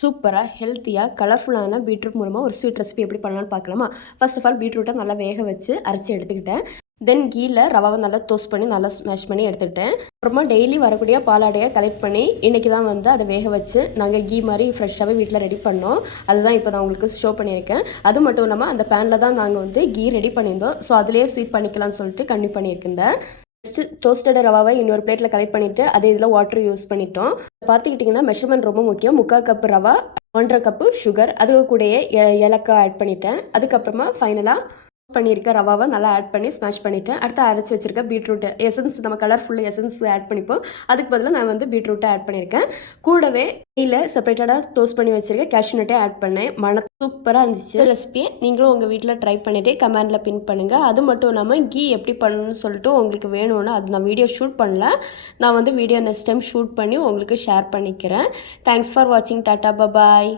சூப்பராக ஹெல்த்தியாக கலர்ஃபுல்லான பீட்ரூட் மூலமாக ஒரு ஸ்வீட் ரெசிபி எப்படி பண்ணலான்னு பார்க்கலாமா? ஃபர்ஸ்ட் ஆஃப் ஆல் பீட்ரூட்டை நல்லா வேக வச்சு அரைச்சி எடுத்துக்கிட்டேன். தென் கீழ ரவாவை நல்லா டோஸ்ட் பண்ணி நல்லா ஸ்மாஷ் பண்ணி எடுத்துக்கிட்டேன். அப்புறமா டெய்லி வரக்கூடிய பாலாடையை கலெக்ட் பண்ணி இன்றைக்கி தான் வந்து அதை வேக வச்சு நாங்கள் கீ மாதிரி ஃப்ரெஷ்ஷாகவே வீட்டில் ரெடி பண்ணோம். அதுதான் இப்போ நான் உங்களுக்கு ஷோ பண்ணியிருக்கேன். அது மட்டும் இல்லாமல் அந்த பேனில் தான் நாங்கள் வந்து கீ ரெடி பண்ணியிருந்தோம். ஸோ அதிலேயே ஸ்வீட் பண்ணிக்கலாம்னு சொல்லிட்டு கண்டிப்பாக பண்ணியிருக்கேன். நெக்ஸ்ட்டு டோஸ்டட் ரவாவை இன்னொரு பிளேட்டில் கலெக்ட் பண்ணிவிட்டு அதே இதில் வாட்டர் யூஸ் பண்ணிட்டோம். பார்த்துக்கிட்டிங்கன்னா மெஷர்மெண்ட் ரொம்ப முக்கியம். 3/4 கப்பு ரவா, 1.5 கப்பு சுகர், அது கூடயே ஏலக்காய் ஆட் பண்ணிட்டேன். அதுக்கப்புறமா ஃபைனலாக பண்ணியிருக்க ரவாவை நல்லா ஆட் பண்ணி ஸ்மாஷ் பண்ணிவிட்டேன். அடுத்து அரைச்சி வச்சுருக்க பீட்ரூட் எசன்ஸ், நம்ம கலர்ஃபுல் எசன்ஸ் ஆட் பண்ணிப்போம். அதுக்கு பதிலாக நான் வந்து பீட்ரூட்டை ஆட் பண்ணியிருக்கேன். கூடவே இல்லை செப்பரேட்டடாக டோஸ்ட் பண்ணி வச்சுருக்கேன் கேஷ்யூ நட்டை ஆட் பண்ணேன். சூப்பராக இருந்துச்சு ரெசிபி. நீங்களும் உங்கள் வீட்டில் ட்ரை பண்ணிவிட்டு கமெண்டில் பின் பண்ணுங்கள். அது மட்டும் இல்லாமல் கீ எப்படி பண்ணணும்னு சொல்லிட்டு உங்களுக்கு வேணும்னா அது நான் வீடியோ ஷூட் பண்ணல. நான் வந்து வீடியோ நெக்ஸ்ட் டைம் ஷூட் பண்ணி உங்களுக்கு ஷேர் பண்ணிக்கிறேன். தேங்க்ஸ் ஃபார் வாட்சிங். டாட்டா, பாய்.